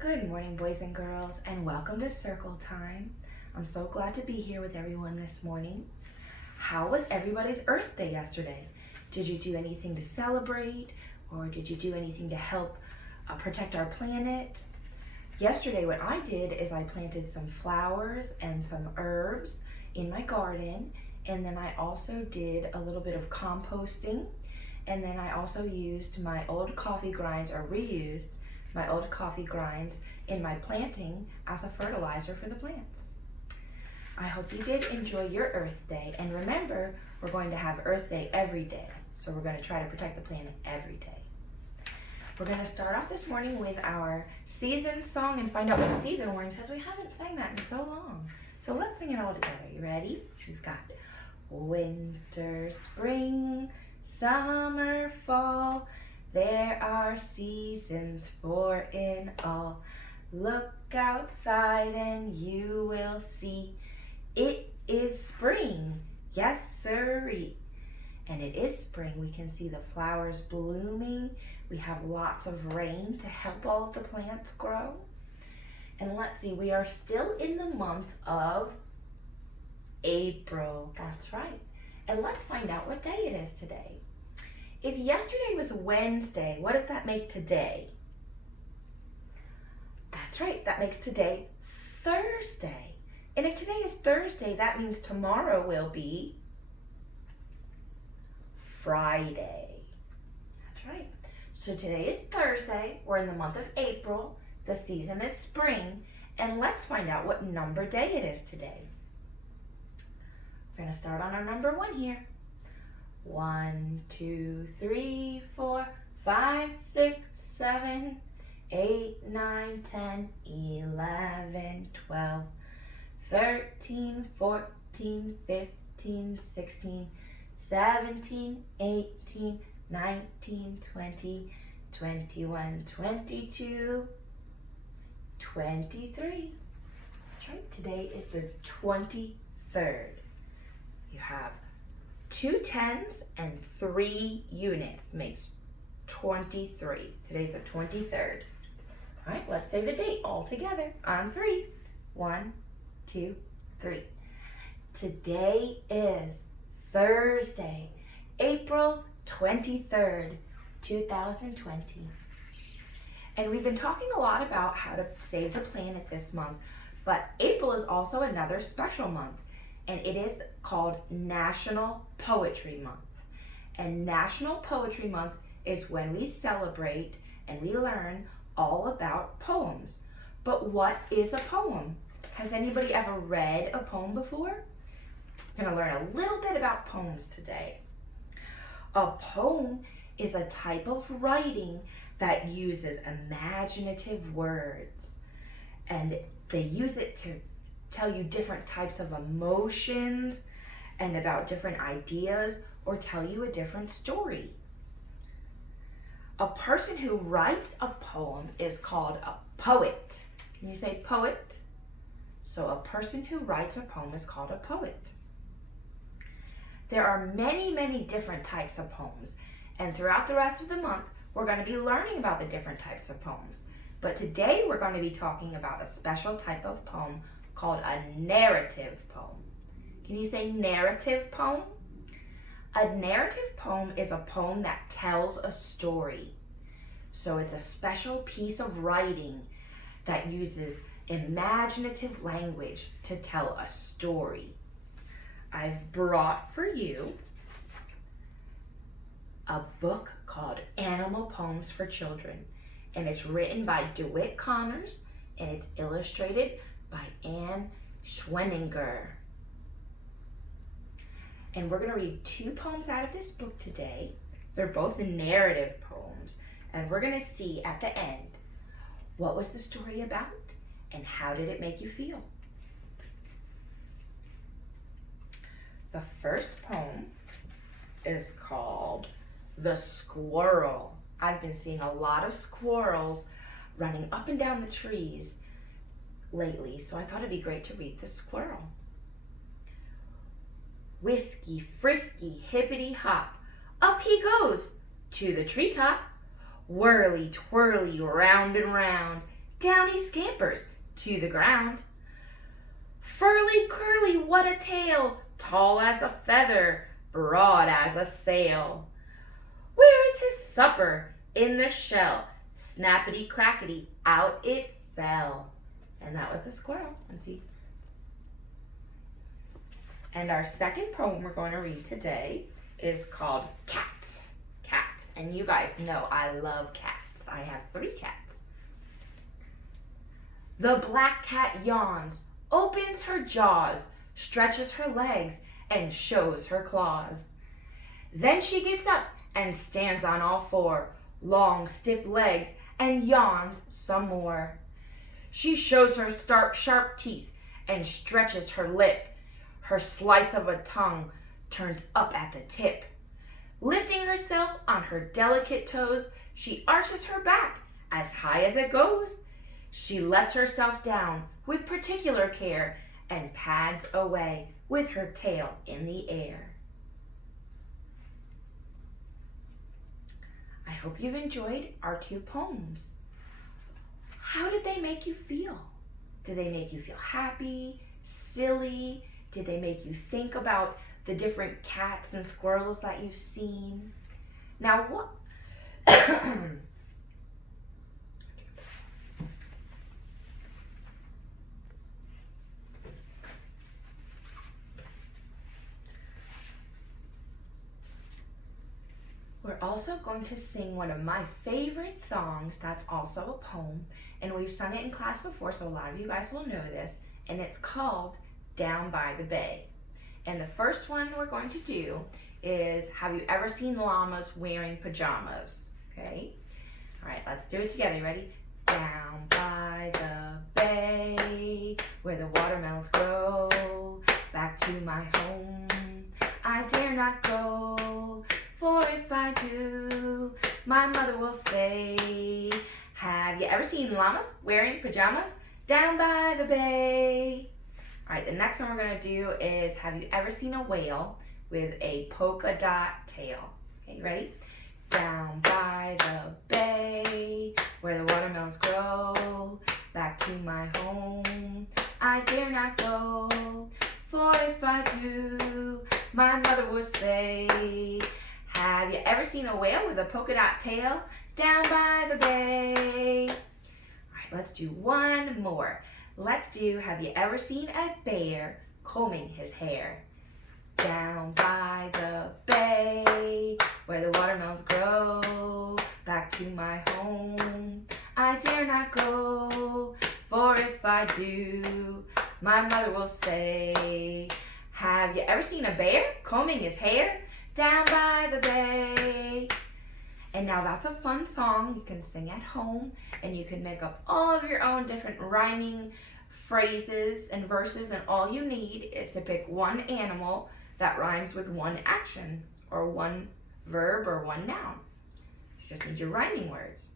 Good morning, boys and girls, and welcome to Circle Time. I'm so glad to be here with everyone this morning. How was everybody's Earth Day yesterday? Did you do anything to celebrate, or did you do anything to help protect our planet? Yesterday, what I did is I planted some flowers and some herbs in my garden, and then I also did a little bit of composting, and then I also used my old coffee grinds, or reused my old coffee grinds in my planting as a fertilizer for the plants. I hope you did enjoy your Earth Day, and remember, we're going to have Earth Day every day, so we're going to try to protect the planet every day. We're going to start off this morning with our season song and find out what season we're in, because we haven't sang that in so long. So let's sing it all together. You ready? We've got winter, spring, summer, fall. There are seasons four in all. Look outside and you will see it is spring. Yes, sirree. And it is spring. We can see the flowers blooming. We have lots of rain to help all of the plants grow. And let's see, we are still in the month of April. That's right. And let's find out what day it is today. If yesterday was Wednesday, what does that make today? That's right, that makes today Thursday. And if today is Thursday, that means tomorrow will be Friday. That's right. So today is Thursday, we're in the month of April, the season is spring, and let's find out what number day it is today. We're gonna start on our number 1 here. 1, 2, 3, 4, 5, 6, 7, 8, 9, 10, 11, 12, 13, 14, 15, 16, 17, 18, 19, 20, 21, 22, 23. That's right, today is the 23rd. You have 2 tens and 3 units makes 23. Today's the 23rd. All right, let's say the date all together on 3. 1, 2, 3. Today is Thursday, April 23rd, 2020. And we've been talking a lot about how to save the planet this month, but April is also another special month. And it is called National Poetry Month. And National Poetry Month is when we celebrate and we learn all about poems. But what is a poem? Has anybody ever read a poem before? We're going to learn a little bit about poems today. A poem is a type of writing that uses imaginative words. And they use it to tell you different types of emotions and about different ideas, or tell you a different story. A person who writes a poem is called a poet. Can you say poet? So a person who writes a poem is called a poet. There are many, many different types of poems, and throughout the rest of the month, we're going to be learning about the different types of poems. But today we're going to be talking about a special type of poem called a narrative poem. Can you say narrative poem? A narrative poem is a poem that tells a story. So it's a special piece of writing that uses imaginative language to tell a story. I've brought for you a book called Animal Poems for Children, and it's written by DeWitt Connors, and it's illustrated by Anne Schweninger. And we're going to read 2 poems out of this book today. They're both narrative poems, and we're going to see at the end what was the story about and how did it make you feel. The first poem is called The Squirrel. I've been seeing a lot of squirrels running up and down the trees lately, so I thought it'd be great to read The Squirrel. Whiskey, frisky, hippity hop, up he goes to the treetop. Whirly, twirly, round and round, down he scampers to the ground. Furly curly, what a tail, tall as a feather, broad as a sail. Where is his supper? In the shell. Snappity crackety, out it fell. And that was the squirrel. Let's see. And our second poem we're going to read today is called Cat. Cats. And you guys know I love cats. I have 3 cats. The black cat yawns, opens her jaws, stretches her legs, and shows her claws. Then she gets up and stands on all 4, long, stiff legs, and yawns some more. She shows her sharp teeth and stretches her lip. Her slice of a tongue turns up at the tip. Lifting herself on her delicate toes, she arches her back as high as it goes. She lets herself down with particular care and pads away with her tail in the air. I hope you've enjoyed our 2 poems. How did they make you feel? Did they make you feel happy, silly? Did they make you think about the different cats and squirrels that you've seen? Now what? We're also going to sing one of my favorite songs that's also a poem, and we've sung it in class before, so a lot of you guys will know this, and it's called Down by the Bay. And the first one we're going to do is, have you ever seen llamas wearing pajamas? Okay? All right, let's do it together. You ready? Down by the bay, where the watermelons grow, back to my home I dare not go, for if I do, my mother will say. Have you ever seen llamas wearing pajamas down by the bay? All right, the next one we're going to do is, have you ever seen a whale with a polka dot tail? Okay, you ready? Down by the bay, where the watermelons grow, back to my home I dare not go, for if I do, my mother will say. Have you ever seen a whale with a polka dot tail down by the bay? All right, let's do one more. Let's do, have you ever seen a bear combing his hair? Down by the bay, where the watermelons grow, back to my home I dare not go, for if I do, my mother will say. Have you ever seen a bear combing his hair down by the bay? And now that's a fun song you can sing at home, and you can make up all of your own different rhyming phrases and verses, and all you need is to pick one animal that rhymes with one action, or one verb, or one noun. You just need your rhyming words.